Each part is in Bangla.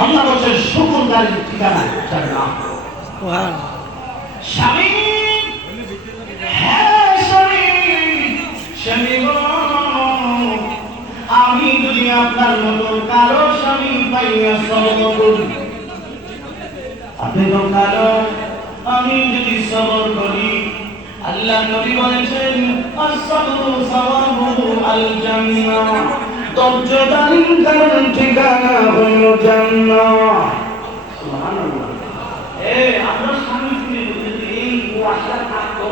আল্লাহ বলছেন শুকরকারীর ঠিকানা জান্নাত। স্বামী, হ্যাঁ স্বামী, স্বামী গো, আমি যদি আপনার মতো কারো স্বামী পাইয়া সবর করি, আপনি তো কারো, আমি যদি সবর করি, আল্লাহ নবী বলেছেন as-sabru sawabuhu al-jannah, ধৈর্যধারীর কারণ ঠিকানা হলো জান্নাত। সুবহানাল্লাহ। আমরা স্বামী স্ত্রী যদি এই ওয়াসা থাকতো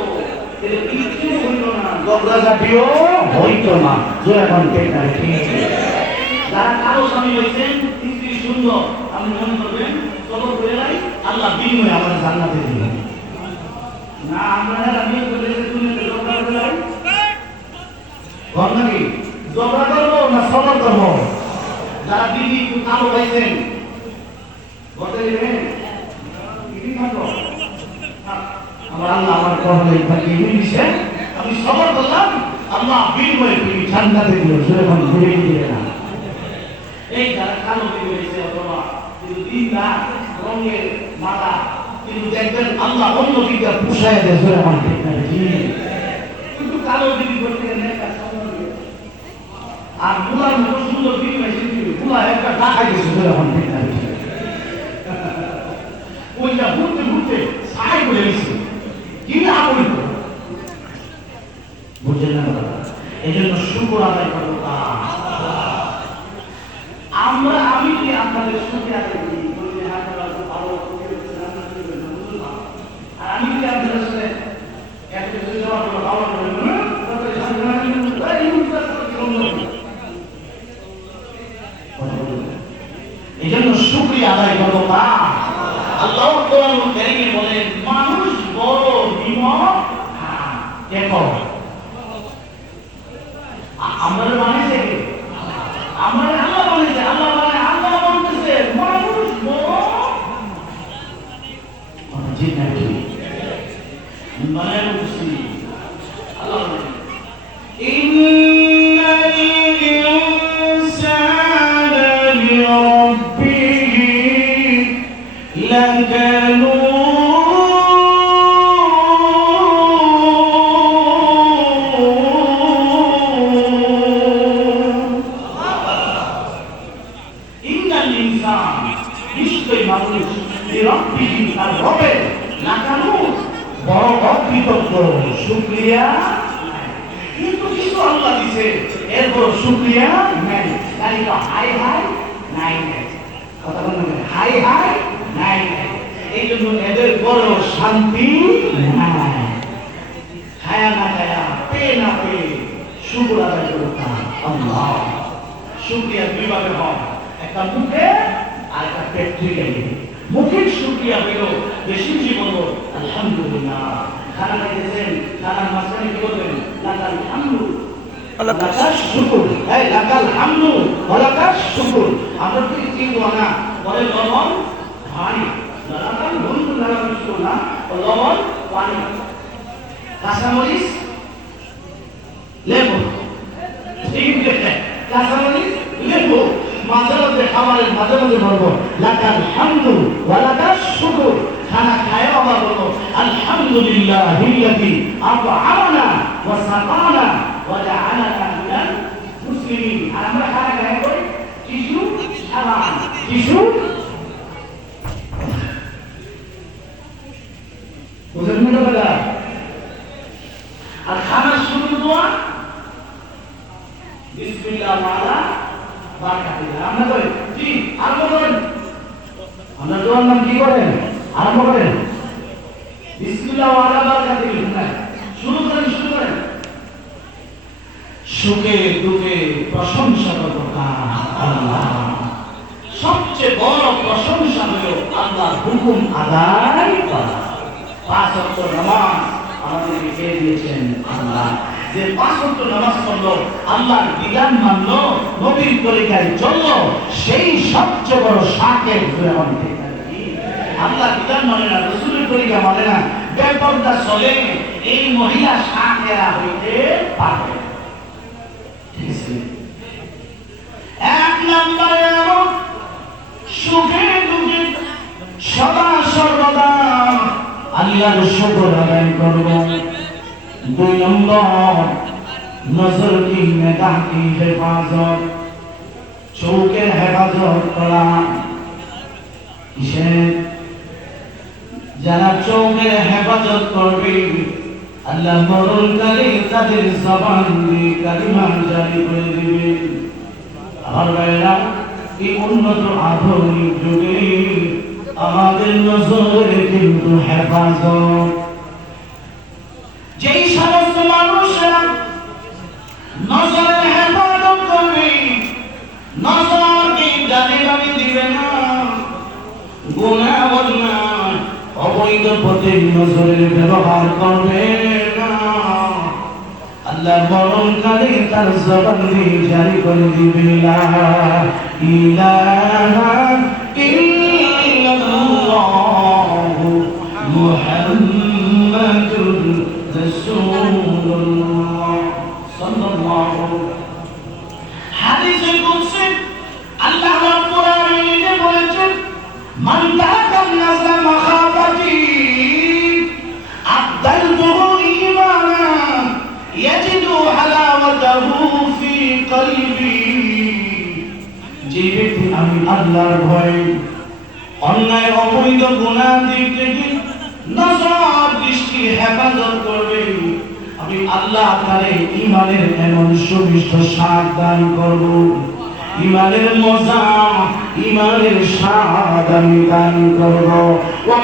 তাহলে কিছু হইতো না, ঝগড়াঝাটিও হইতো না। যে এখন ঠিক যারা কারো স্বামী হয়েছেন, স্ত্রী সুন্দর, আপনি মনে করবেন সবর করে নাই, আল্লাহ বিনিময়ে আমার জান্নাতে দিবেন না। আমরা আমি ঝগড়া করলাম, নাকি ঝগড়া করবো না সবর করবো? যারা দিদি একটু কালো পাইছেন বলতে দিবেন আমার আল্লাহ আমার কবলে দিছে, আমি সবর করলাম, আল্লাহ বিনিময়ে তুমি জান্নাতে দিও। সেরকম ঘুরে দিবে না। এই যারা কালো দিদি হয়েছে অথবা কিন্তু দিন রাত রঙের মালা, কিন্তু দেখবেন আল্লাহ অন্য দিকে পুষায় দেয়। সেরকম ঠিক না? কিন্তু কালো দিদি করতে গেলে আর গুলার মতো সুন্দর দিদি হয়েছে, গুলা একটা টাকা গেছে। সেরকম ঠিক না? ওইটা ঘুরতে ঘুরতে সাহায্য করে গেছে, কি না বলব বুঝলেন না? এই জন্য শুকর আদায় করবো। আমি কি আপনাদের সুখে আছি, আর আমি কি আপনাদের সাথে এই জন্য শুকরিয়া আদায় করবো। আল্লাহ কোরআনুল কারীমে বলেন মানুষ বড় বিমত। দেখো আমরা মানেছে, আমরা আল্লাহ বলেছে, আল্লাহ মানে আল্লাহ বলতেছে মানুষ বড় ঠিক নাকি? মানে বলছি আল্লাহ ইন্নাল ইনসানা লিরাব্বিহি লাকানুন। নিশ্চয়ই মানুষ লিরাব্বিহি তার রবের লাকানুন বড় অকৃতজ্ঞ, শুকরিয়া। কিন্তু কিছু আল্লাহ দিছে এরপর শুকরিয়া নাই, তাই তো হাই হাই নাই নাই, কথা বলবেন হাই হাই নাই নাই। এই জন্য এদের বড় শান্তি নাই। খায়া না খায়া, পেয়ে না পেয়ে শুকর আদায় করতাম আল্লাহ। শুকরিয়া দুই ভাবে হয়, একটা মুখে আর একটা পেট থেকে। মুখের শুকরিয়া হইল বেশি জীবন আলহামদুলিল্লাহ। খানা খাইতেছেন, খানার মাঝখানে কি বলবেন? লাকাল হামদু লাকাল শুকর, এই লাকাল হামদু লাকাল শুকর। আমরা কি চিনবো না? বলে লবণ পানি, লাকাল হামদু লাকাল শুকর না, লবণ পানি, কাঁচামরিচ লেবু, ঠিক আছে? কাঁচামরিচ লেবু মাঝে মাঝে খাবারের মাঝে মাঝে বলবো লাকাল হামদু ওয়া লাকাল শুকর। খানা খায় আবার বলবো আলহামদুলিল্লাহিল্লাযী আত'আমানা ওয়া সাকানা ওয়া জাআলানা মিনাল মুসলিমিন। আর আমরা খানা খাই কই টিস্যু সাবান, টিস্যু বুঝলেন না দাদা? আর খানা শুরু দোয়া বিসমিল্লাহ ওয়ালা বারাকাতুল্লাহ। আমরা কই জি আরম্ভ করেন, আমরা দোয়ার নাম কি করেন? আরম্ভ করেন বিসমিল্লাহ ওয়ালা বারাকাতুল্লাহ। শুরু করেন, শুরু করেন। সুখে দুঃখে প্রশংসা করবো আল্লাহ। সবচেয়ে বড় প্রশংসা হলো আল্লাহর হুকুম আদায় করা। 5 ওয়াক্ত নামাজ আমাদেরকে কে দিয়েছেন? আল্লাহ। যে 5 ওয়াক্ত নামাজ পড়লো, আল্লাহর বিধান মানলো, নবীর তরিকায় চললো, সেই সবচেয়ে বড় শাকের আমাদের। আল্লাহর বিধান মানে না, রাসূলের তরিকা মানে না, বেপরদা চলে, এই মহিলা শাকেরা হইতে পারে। এক নম্বরে সুখে আল্লাহর শুকর আদায় করব। 2 নম্বর নজর কি নিগাহ কি হেফাজত, চোখের হেফাজত করা। কিসের? যারা চোখের হেফাজত করবে আল্লাহ মরণকালে তাদের জবান দিয়ে কালিমা জারি করে দিবে। আমার ভাইরা, এই উন্নত আধুনিক যুগে আমাদের নজরে কিন্তু হেফাজত। যেই সমস্ত মানুষরা নজরের হেফাজত করবে, নজরকে ডানে বামে দিবে না, গুনাহ অন্যায় অবৈধ পথে নজরের ব্যবহার করবে না, আল্লাহ মরণকালে তার জবান দিয়ে জারি করে দিবে লা ইলাহা ইল্লাল্লাহু মুহাম্মাদুর রাসূলুল্লাহ সাল্লাল্লাহু। হাদিসে কুদসি আল্লাহ রাব্বুল আলামিন বলেছেন, মান তারাকা নাযা মাখাফাতি আবদালতুহু ঈমানান ইয়াজিদু হালাওয়াতাহু ফি কলবি। যে ব্যক্তি আমি আল্লাহর ভয়ে অন্যায় অবৈধ গুনাহ থেকে নজর দৃষ্টি হেফাজত করবে, আমি আল্লাহ তারে ঈমানের এমন সুমিষ্ট স্বাদ দান করব, ঈমানের মজা, ঈমানের স্বাদ আমি দান করব। ওয়া